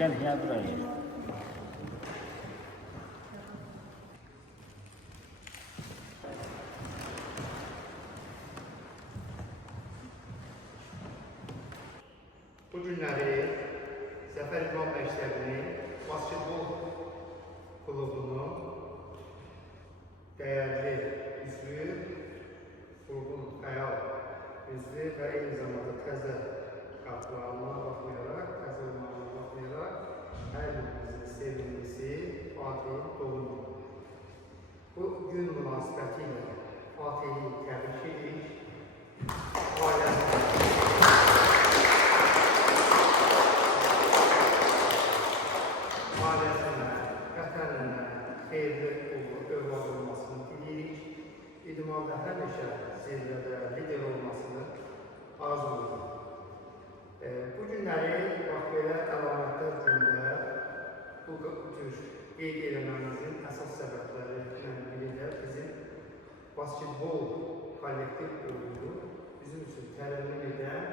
Gel ya buraya. Bu günləri Zəfər İdman Məktəbinin basketbol klubunun dəyərli üzvü, Vurğun Xəyal üzvü və eyni zamanda təzə qapılarına baxmayaraq, təzə olmağına baxmayaraq hər birimizin sevimlisi Fatih Doğumdur. Bu gün münasibəti ilə Fatihi təbrik edirik. Xeyirli övlad olmasını diləyirik. İdmanda həmişə zirvədə lider olmasını arzuludur. Bu günləri bax belə əlamətlər gündə bu tür qeyd eləməmizin əsas səbəblərindən biri də bizim basketbol kollektiv oyunu bizim üçün tərənnüm edən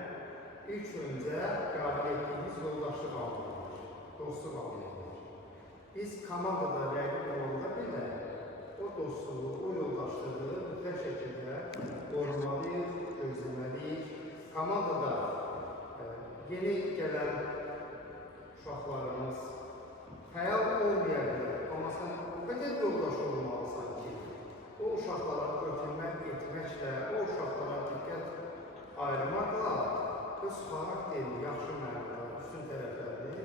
ilk öncə qəbul etdiyimiz yoldaşlıq alınır, dostluq alınır. Biz komandada rəqib olanda belə o dostluğu, o yoldaşlığı mütləq şəkildə qorumalıyıq, gözləməliyik. Komandada yeni gələn uşaqlarımız xəyal olmaya bilər, amma sən o qədər yoldaş olmalısan ki, o uşaqlara ötürmək, etməklə, o uşaqlara diqqət ayırmaqla öz xarakterini, yaxşı mənada, üstün tərəflərini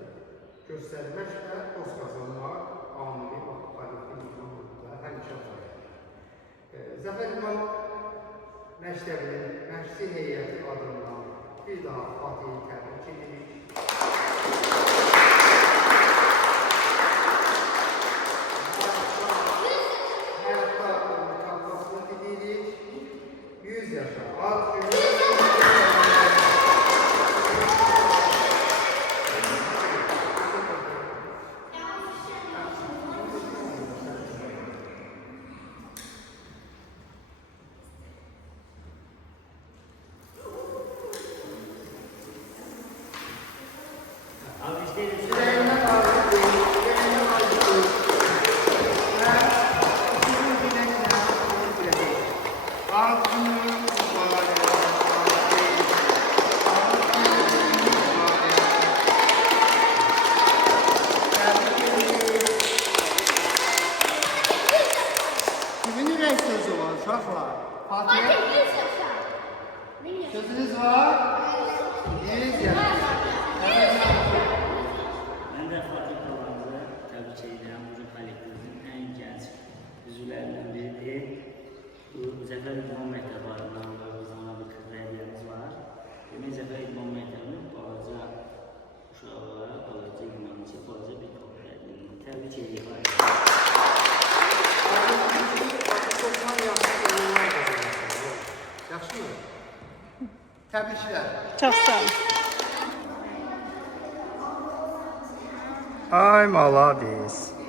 göstərməklə dost qazanmaq amili kollektiv idmanında həmişə var. Zəfər İdman Məktəbinin məşqçi heyəti adından bir daha Fatihi təbrik edirik. Həyatda mükafatını diləyirik. 100 yaşa ad günü. Kimin ürək sözü var uşaqlar? Fatih 100 yaşa. sözünüz var? 100 yaşa. Ben de Fatih Doğan'ı tebrik ederim. Bu kollektifin en genç üzvlerinden biridir. Bu Zəfər İdman Məktəbi adından biz ona bir qızlı hediyemiz var. Demək Zəfər İdman Məktəbinin balaca uşaqlara, balaca idmançı, balaca bir top verdiyini tebrik edirik. Yaxşı mı? Təbriklər. Çox sağ olun. Ay, malades.